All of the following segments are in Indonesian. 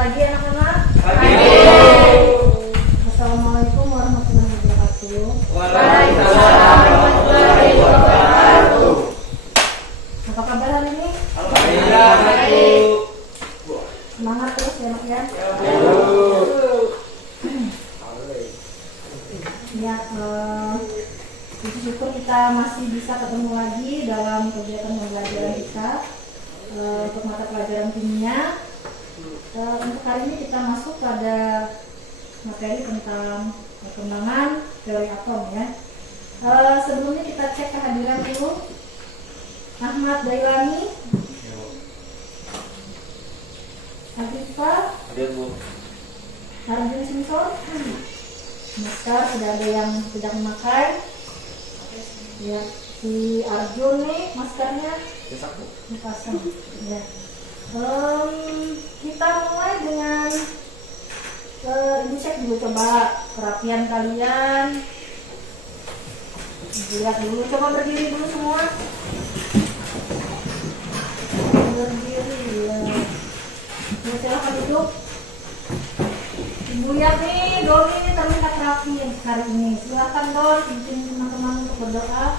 pagi anak-anak. Pagi. Assalamualaikum warahmatullahi wabarakatuh. Waalaikumsalam warahmatullahi wabarakatuh. Apa kabar hari ini? Alhamdulillah baik. Semangat terus ya anak ya. Ya, puji syukur kita masih bisa ketemu lagi dalam kegiatan pembelajaran kita untuk mata pelajaran kimia. Untuk hari ini kita masuk pada materi tentang perkembangan teori atom ya. Sebelumnya kita cek kehadiran dulu. Ahmad Dailani, Afifah, Hadir Bu. Arjun Simpson. Masker sudah ada yang tidak memakai. Ya, si Arjun nih maskernya dipasang. Ya. Kita mulai dengan ibu cek dulu coba kerapian kalian. Lihat dulu, coba berdiri dulu semua. Berdiri ya. Ya, silahkan duduk. Ibu lihat nih, Doni ini terlihat rapi hari ini. Silahkan Don, pimpin teman-teman untuk berdoa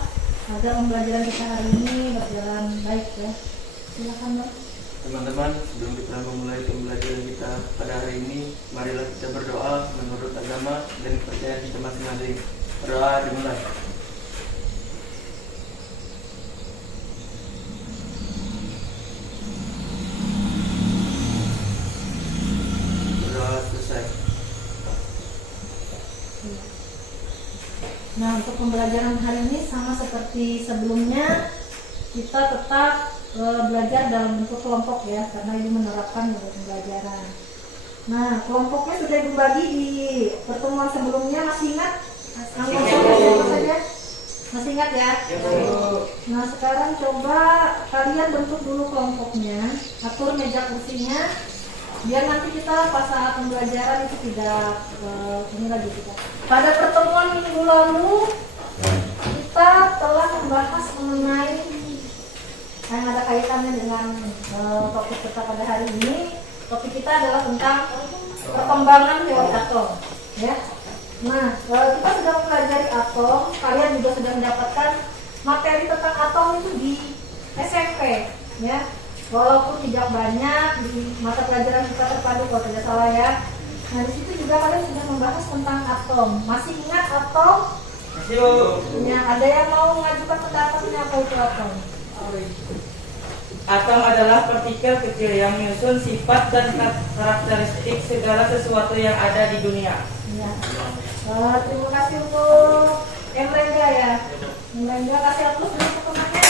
agar pembelajaran kita hari ini berjalan baik ya. Silahkan Don. Teman-teman, sebelum kita memulai pembelajaran kita pada hari ini, marilah kita berdoa menurut agama dan kepercayaan kita masing-masing. Berdoa dimulai. Berdoa selesai. Nah, untuk pembelajaran hari ini sama seperti sebelumnya, kita tetap belajar dalam bentuk kelompok ya, karena ini menerapkan metode pembelajaran. Nah, kelompoknya sudah dibagi di pertemuan sebelumnya, masih ingat? Siapa saja? Masih ingat ya? Nah, sekarang coba kalian bentuk dulu kelompoknya, atur meja kursinya, biar nanti kita pas saat pembelajaran itu tidak ini lagi kita. Pada pertemuan minggu lalu kita telah membahas mengenai yang ada kaitannya dengan topik kita pada hari ini. Topik kita adalah tentang perkembangan teori atom ya. Nah, kita sudah mempelajari atom, kalian juga sudah mendapatkan materi tentang atom itu di SMP ya. Walaupun tidak banyak di mata pelajaran kita terpadu kalau tidak salah ya. Nah, di situ juga kalian sudah membahas tentang atom. Masih ingat atom? Masih Bu. Ya, ada yang mau mengajukan pendapatnya apa itu atom? Atom adalah partikel kecil yang menyusun sifat dan karakteristik segala sesuatu yang ada di dunia. Ya. Terima kasih untuk Emrenda ya. Emrenda kasih aplaus dulu untuk temannya.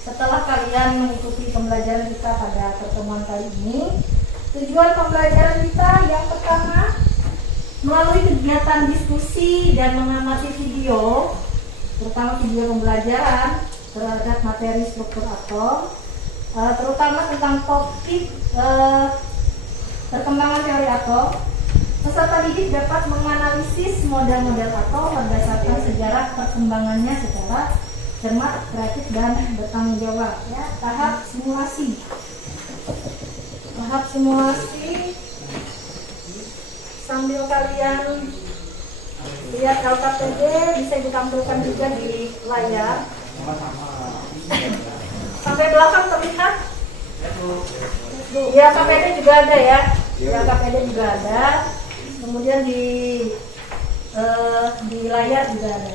Setelah kalian mengikuti pembelajaran kita pada pertemuan kali ini, tujuan pembelajaran kita yang pertama melalui kegiatan diskusi dan mengamati video, terutama video pembelajaran terhadap materi struktur atom, terutama tentang topik perkembangan teori atom. Peserta didik dapat menganalisis model-model atom berdasarkan sejarah perkembangannya secara cermat, kreatif, dan bertanggung jawab. Ya, tahap simulasi. Tahap simulasi sambil kalian lihat LKPD bisa ditampilkan juga di layar. Sampai belakang terlihat? Ya, KPD juga ada ya. Ya, KPD juga ada. Kemudian di layar juga ada.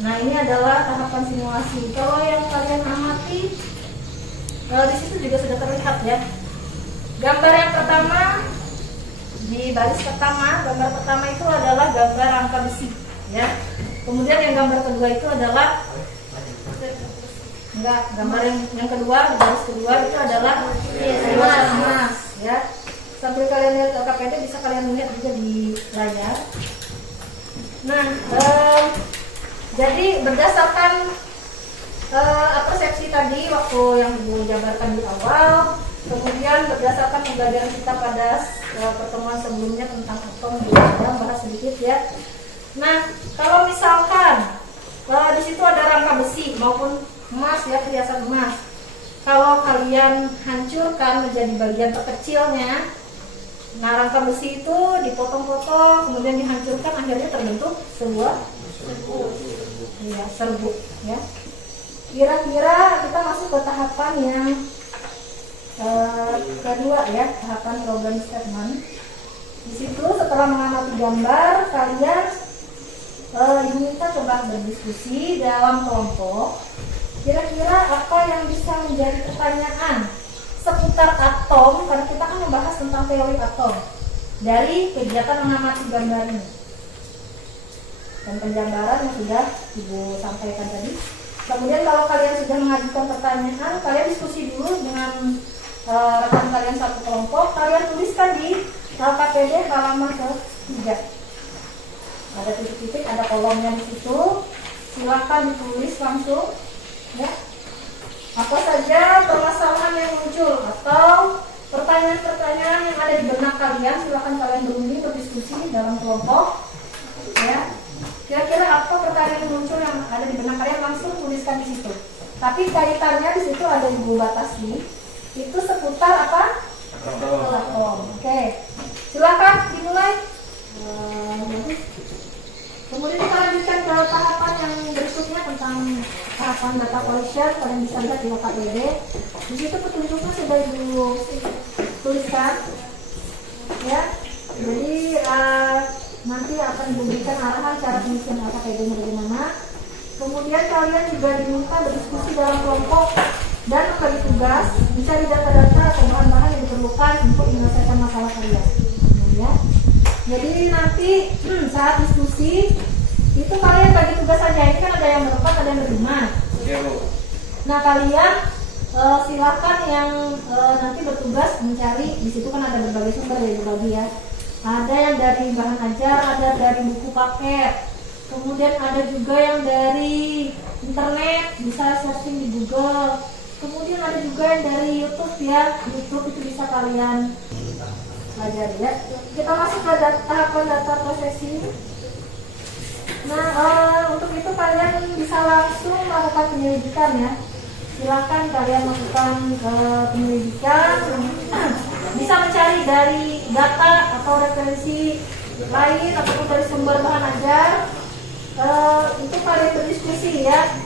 Nah, ini adalah tahapan simulasi. Kalau yang kalian amati, di situ juga sudah terlihat ya. Gambar yang pertama di baris pertama, gambar pertama itu adalah gambar rangka besi, ya. Kemudian yang gambar kedua itu adalah gambar yang kedua, di baris kedua itu adalah emas, ya. Sambil kalian lihat LKPD bisa kalian lihat juga di layar. Nah, jadi berdasarkan persepsi tadi waktu yang Ibu jabarkan di awal, kemudian berdasarkan pembelajaran kita pada pertemuan sebelumnya tentang atom, kita bahas sedikit ya. Nah, kalau misalkan di situ ada rangka besi maupun emas ya, perhiasan emas. kalau kalian hancurkan menjadi bagian terkecilnya, nah rangka besi itu dipotong-potong, kemudian dihancurkan, akhirnya terbentuk sebuah serbuk. Ya. Kira-kira kita masuk ke tahapan yang kedua ya, tahapan problem statement. Di situ setelah mengamati gambar, kalian diminta coba berdiskusi dalam kelompok. Kira-kira apa yang bisa menjadi pertanyaan seputar atom, karena kita kan membahas tentang teori atom dari kegiatan mengamati gambar ini. Dan penjabaran yang sudah Ibu sampaikan tadi. Kemudian kalau kalian sudah mengajukan pertanyaan, kalian diskusi dulu dengan rekan kalian satu kelompok. Kalian tuliskan di KPD halaman ke-3. Ada titik-titik, ada kolomnya di situ. Silakan ditulis langsung. Ya. Apa saja permasalahan yang muncul atau pertanyaan-pertanyaan yang ada di benak kalian, silakan kalian berunding berdiskusi dalam kelompok. Ya. Kira-kira apa pertanyaan yang muncul yang ada di benak kalian, langsung tuliskan di situ. Tapi kaitannya di situ ada Ibu batasi. Itu seputar apa? Atom. Oke. Silakan dimulai. Kemudian kita lanjutkan ke tahapan yang berikutnya tentang tahapan data collection. Kalian bisa lihat di KPD. Di situ petunjuknya sudah Ibu tuliskan. Ya. Jadi nanti akan diberikan arahan cara pengisian KPD-nya bagaimana. Kemudian kalian juga diminta berdiskusi dalam kelompok dan membagi tugas mencari data-data atau bahan-bahan yang diperlukan untuk menyelesaikan masalah kalian. Ya. Jadi nanti saat diskusi itu kalian bagi tugas saja. Ini kan ada yang berempat, ada yang berlima. Nah kalian silakan yang nanti bertugas mencari. Di situ kan ada berbagai sumber yang berbagi ya. Ada yang dari bahan ajar, ada dari buku paket. Kemudian ada juga yang dari internet, bisa searching di Google. Kemudian ada juga yang dari YouTube ya. YouTube itu bisa kalian pelajari ya. Kita masuk ke tahapan data processing. Nah, untuk itu kalian bisa langsung melakukan penyelidikan ya. Silakan kalian melakukan penyelidikan. Bisa mencari dari data atau referensi lain ataupun dari sumber bahan ajar. Itu kalian berdiskusi ya.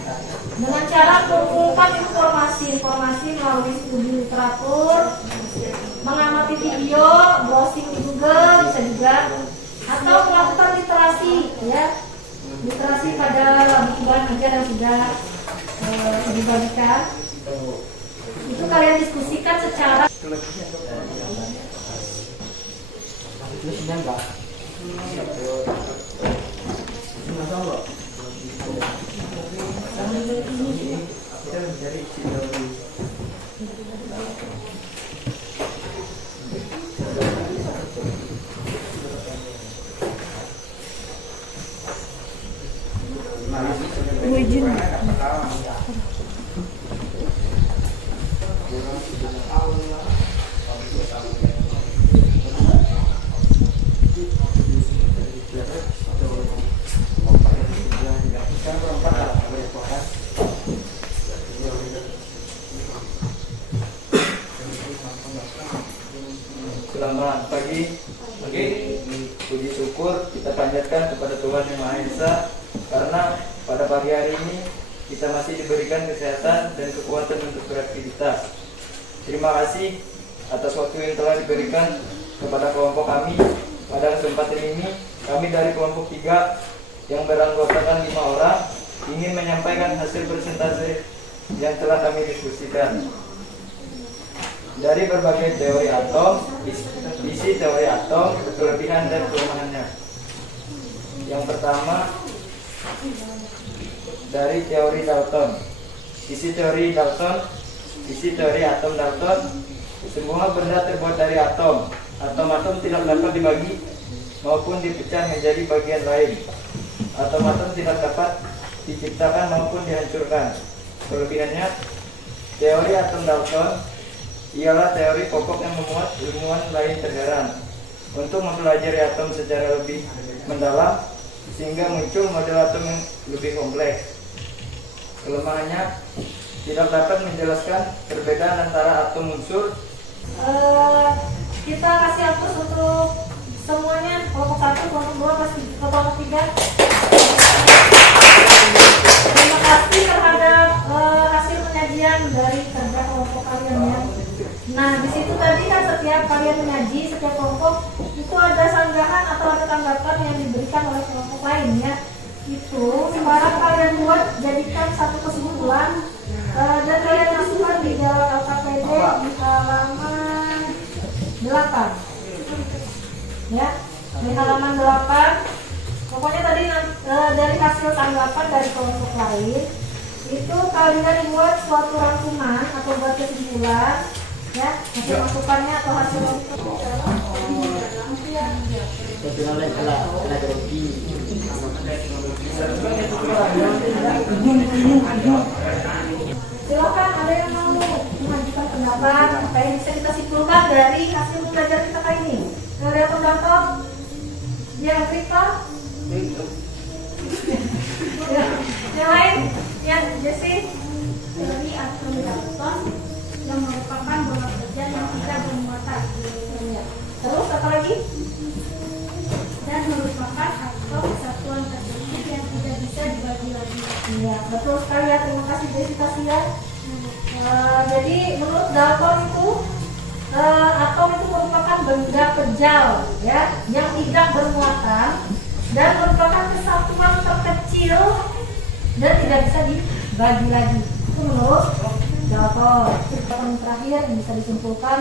Dengan cara mengumpulkan informasi melalui studi literatur, mengamati video, browsing di Google bisa juga, atau melakukan literasi ya. Literasi pada bahan ajar yang sudah dibagikan. Itu kalian diskusikan secara Selamat pagi. Puji syukur kita panjatkan kepada Tuhan Yang Maha Esa karena pada pagi hari ini kita masih diberikan kesehatan dan kekuatan untuk beraktivitas. Terima kasih atas waktu yang telah diberikan kepada kelompok kami. Pada kesempatan ini kami dari kelompok 3 yang beranggotakan 5 orang ingin menyampaikan hasil persentase yang telah kami diskusikan. Dari berbagai teori atom, isi teori atom, kelebihan dan kelemahannya. Yang pertama, dari teori Dalton. Isi teori atom Dalton, semua benda terbuat dari atom. Atom-atom tidak dapat dibagi maupun dipecah menjadi bagian lain. Atom-atom tidak dapat diciptakan maupun dihancurkan. Kelebihannya, teori atom Dalton ialah teori pokok yang memuat ilmuwan lain terheran untuk mempelajari atom secara lebih mendalam sehingga muncul model atom yang lebih kompleks. Kelemahannya, tidak dapat menjelaskan perbedaan antara atom unsur. Kita kasih hapus untuk semuanya, kelompok 1, kelompok 2, kelompok 3. Terima kasih terhadap hasil penyajian dari kerja kelompok kalian ya. Nah, di situ tadi kan setiap kalian menyaji, setiap kelompok itu ada sanggahan atau ada tanggapan yang diberikan oleh kelompok lain ya. Itu sekarang kalian buat jadikan satu kesimpulan dan kalian masukkan di dalam LKPD di halaman 8 ya, di halaman 8. Pokoknya tadi dari hasil tanggapan dari kelompok lain itu kalian buat suatu rangkuman atau buat kesimpulan ya, hasil masukannya atau hasil silakan, ada yang mau mengajukan pendapat apa yang bisa kita simpulkan dari hasil belajar kita kali ini. Dari apa contoh? Yang Victor? Yang lain? Yang Jessie? Teori atom daton yang merupakan bola kerja yang tidak bermuatan Terus apa lagi? dan merupakan atom kesatuan tersebut yang tidak bisa dibagi lagi. Iya, betul sekali ya. Terima kasih Jessica ya. Jadi menurut Dalton itu atom itu merupakan benda kejal ya, yang tidak bermuatan dan merupakan kesatuan terkecil dan tidak bisa dibagi lagi. Itu menurut Dalton. Yang terakhir yang bisa disimpulkan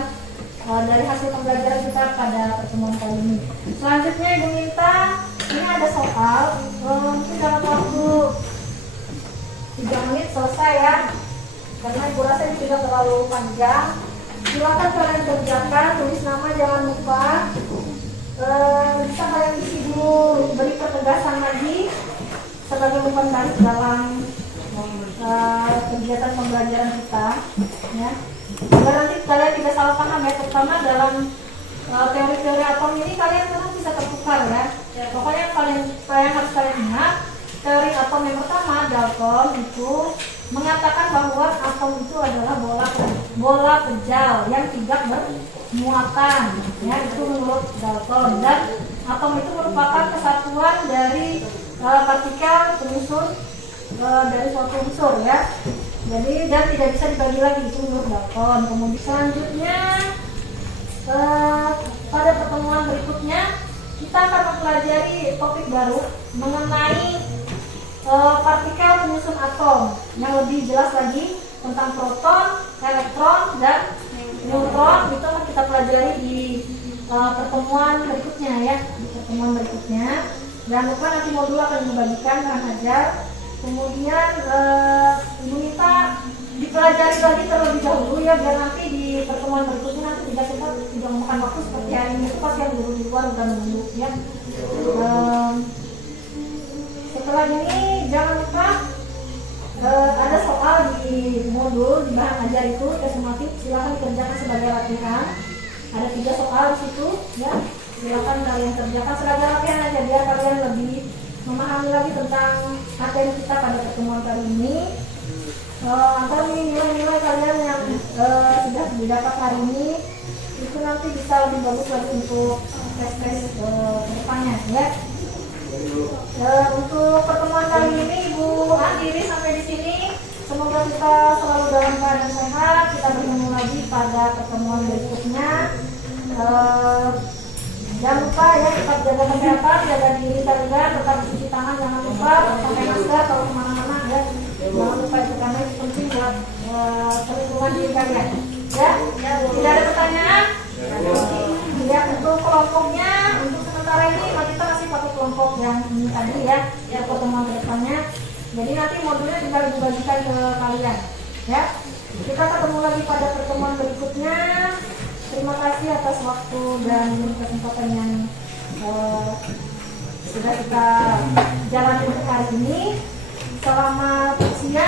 dari hasil pembelajaran kita pada pertemuan kali ini. Selanjutnya Ibu minta ini ada soal, mungkin dalam waktu 3 menit selesai ya, karena Ibu rasa ini tidak terlalu panjang. Silakan kalian kerjakan, tulis nama jangan lupa. Bisa kalian isi dulu, beri ketegasan lagi sebagai umpan balik dalam kegiatan pembelajaran kita ya. Agar nanti kalian tidak salah paham ya, terutama dalam teori-teori atom ini kalian memang bisa tertukar ya. Pokoknya yang harus kalian ingat, teori atom yang pertama, Dalton itu mengatakan bahwa atom itu adalah bola kejal yang tidak bermuatan ya, itu menurut Dalton. Dan atom itu merupakan kesatuan dari partikel penyusun dari suatu unsur ya. Jadi dan tidak bisa dibagi lagi, itu menurut Dalton. Kemudian selanjutnya pada pertemuan berikutnya kita akan mempelajari topik baru mengenai partikel penyusun atom yang lebih jelas lagi tentang proton, elektron, dan neutron. Itu akan kita pelajari di pertemuan berikutnya ya, di pertemuan berikutnya. Jangan lupa nanti modul akan dibagikan dengan ajar. Kemudian Ibu minta dipelajari lagi terlebih dahulu ya, biar nanti di pertemuan berikutnya nanti tidak memakan waktu seperti hari ini. Itu pasti yang dulu di luar udah menunggu ya. Setelah ini jangan lupa ada soal di modul di bahan ajar itu kesumatif, silakan dikerjakan sebagai latihan. Ada 3 soal di situ ya, silakan kalian kerjakan sebagai latihan aja biar kalian lebih memahami lagi tentang materi kita pada pertemuan kali ini. Antara nilai-nilai kalian yang sudah didapat hari ini itu nanti bisa lebih bagus lagi untuk tes-tes kedepannya ya. Untuk pertemuan kali ini Ibu akhiri sampai di sini. Semoga kita selalu dalam keadaan sehat. Kita bertemu lagi pada pertemuan berikutnya. Jangan lupa ya, tetap jaga kesehatan, jaga diri kalian, tetap cuci tangan, jangan lupa pakai masker kalau kemana-mana ya. Jangan lupa itu karena itu penting buat perlindungan diri kalian. Ya, tidak ada pertanyaan? Ya, untuk kelompoknya, untuk sementara ini kita masih pakai kelompok yang ini tadi ya, pertemuan kedepannya. Jadi nanti modulnya tinggal dibagikan ke kalian. Ya, kita ketemu lagi pada pertemuan berikutnya. Terima kasih atas waktu dan kesempatan yang sudah kita jalani hari ini. Selamat siang.